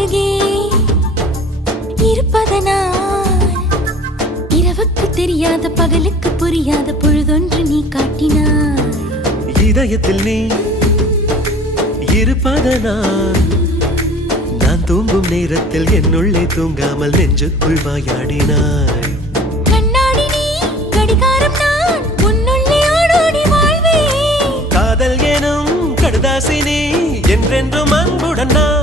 அருகே இருப்பதனால் இரவுக்கு தெரியாத பகலுக்கு புரியாத பொழுதொன்று நீ காட்டினாய். இதயத்தில் நீ இருப்பதனால் நான் தூங்கும் நேரத்தில் என்னுள்ளே தூங்காமல் நெஞ்சுக்குள் வாயாடினாய். கண்ணாடி நீ கடிகாரம் நான் உன்னுள்ளே ஓடோடி வாழ்வேன். காதல் எனும் கடுதாசி நீ என்றென்றும் அன்புடன் நான்